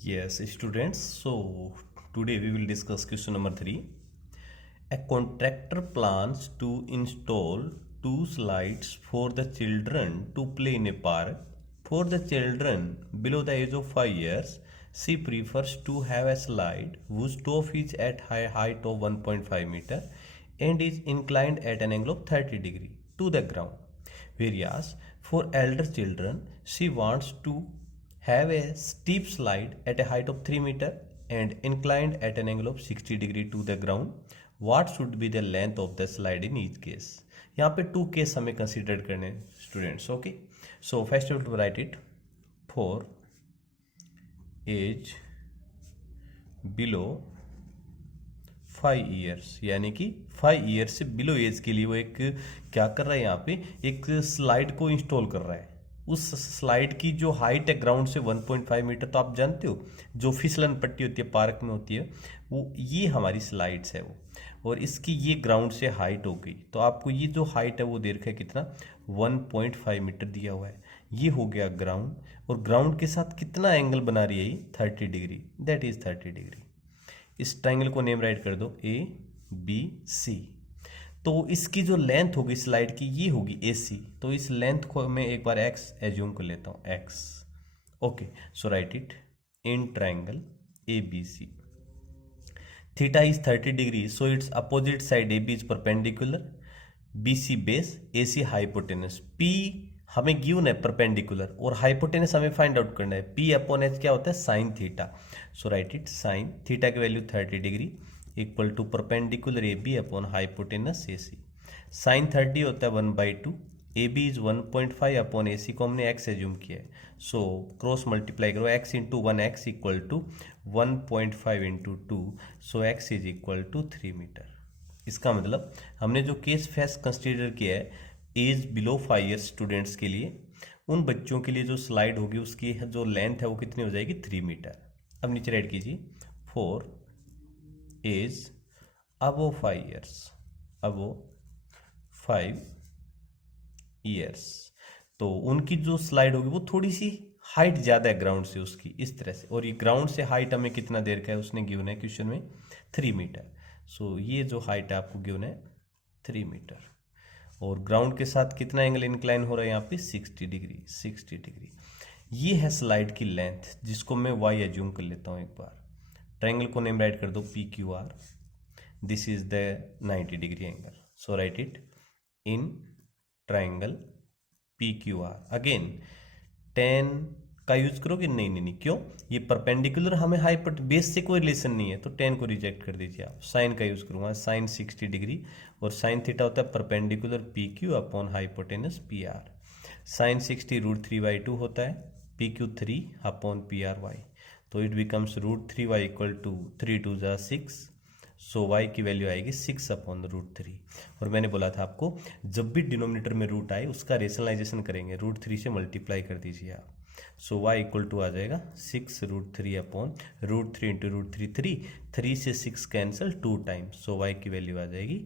Yes, students. So today we will discuss question number 3. A contractor plans to install two slides for the children to play in a park. For the children below the age of 5 years, she prefers to have a slide whose top is at high height of 1.5 meter and is inclined at an angle of 30 degree to the ground. Whereas for elder children, she wants to have a steep slide at a height of 3 meter and inclined at an angle of 60 degree to the ground. What should be the length of the slide in each case? यहाँ पे two case हमें consider करने students. Okay, so first you to write it. For age below 5 years, यानी कि 5 years से below as के लिए वो एक क्या कर रहा है, यहाँ पे एक स्लाइड को इंस्टॉल कर रहा है. उस स्लाइड की जो हाइट है ग्राउंड से 1.5 मीटर, तो आप जानते हो जो फिसलन पट्टी होती है पार्क में होती है, वो ये हमारी स्लाइड्स है वो, और इसकी ये ग्राउंड से हाइट हो गई. तो आपको ये जो हाइट है वो दे रखा है कितना, 1.5 मीटर दिया हुआ है. ये हो गया ग्राउंड, और ग्राउंड के साथ कितना एंगल बना रही है ये, 30 डिग्री, दैट इज 30 डिग्री. इस ट्राइंगल को नेम राइट कर दो ए बी सी. तो इसकी जो लेंथ होगी स्लाइड की ये होगी ए सी. तो इस लेंथ को मैं एक बार एक्स एज्यूम कर लेता हूँ, X. Okay, so write it in triangle A B C. Theta is 30 degree, so it's opposite side A B is perpendicular, B C base, A C hypotenuse. P हमें given है perpendicular, और hypotenuse हमें find out करना है. P upon H क्या होता है, sine theta. So write it sine theta की value 30 degree equal to perpendicular A B upon hypotenuse A C. Sign 30 होता है 1/2, A B is 1.5 upon A C को हमने एक्स एज्यूम किया है. सो क्रॉस मल्टीप्लाई करो, x into 1x equal to 1.5 into 2, so x is equal to 3 metre. इसका मतलब हमने जो केस फर्स्ट कंसिडर किया है एज बिलो 5 ईयर्स स्टूडेंट्स के लिए, उन बच्चों के लिए जो स्लाइड होगी उसकी जो लेंथ है वो कितनी हो जाएगी, 3 मीटर. अब नीचे राइट कीजिए, for age above 5 years, above 5 years, तो उनकी जो स्लाइड होगी वो थोड़ी सी हाइट ज़्यादा है ग्राउंड से उसकी, इस तरह से. और ये ग्राउंड से हाइट हमें कितना देर का है उसने गिवन है क्वेश्चन में, 3 मीटर. सो ये जो हाइट है आपको गिवन है 3 मीटर, और ग्राउंड के साथ कितना एंगल इंक्लाइन हो रहा है यहाँ पे, 60 डिग्री, 60 डिग्री. ये है स्लाइड की लेंथ, जिसको मैं वाई एज्यूम कर लेता हूँ एक बार. ट्राइंगल को नेम राइट कर दो P Q R. This is the 90 degree angle. So write it in triangle P Q R. Again 10 का यूज करोगे, नहीं नहीं नहीं, क्यों, ये परपेंडिकुलर हमें हाइपोट बेस से कोई रिलेशन नहीं है, तो 10 को रिजेक्ट कर दीजिए आप. साइन का यूज करूंगा, साइन 60 डिग्री, और साइन थीटा होता है perpendicular P Q upon hypotenuse P R. Sine 60 √3/2 होता है, P Q 3 upon P R Y. तो it becomes √3y equal to 3 2 जा 6. सो y की वैल्यू आएगी 6 अपॉन √3. और मैंने बोला था आपको जब भी डिनोमिनेटर में रूट आए उसका रेशनलाइजेशन करेंगे, √3 से मल्टीप्लाई कर दीजिए आप. सो y इक्वल टू आ जाएगा 6 √3 अपॉन √3 इंटू √3, 3 से 6 कैंसिल 2 टाइम्स. सो y की वैल्यू आ जाएगी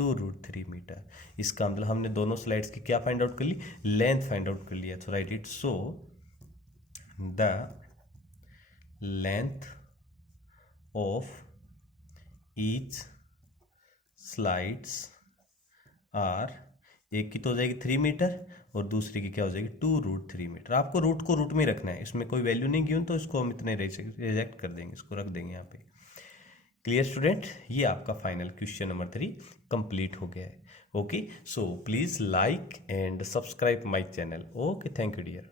2√3 मीटर. इसका मतलब हमने दोनों स्लाइड्स की क्या फाइंड आउट कर ली, लेंथ फाइंड आउट कर लिया. तो write it, so the length of each slides are, एक की तो हो जाएगी 3 मीटर और दूसरी की क्या हो जाएगी 2√3 मीटर. आपको रूट को रूट में रखना है, इसमें कोई वैल्यू नहीं गिवन तो इसको हम इतने रिजेक्ट कर देंगे, इसको रख देंगे यहाँ पे. क्लियर स्टूडेंट, ये आपका फाइनल क्वेश्चन नंबर 3 कंप्लीट हो गया है. Okay, so please like and subscribe my channel. Okay, thank you dear.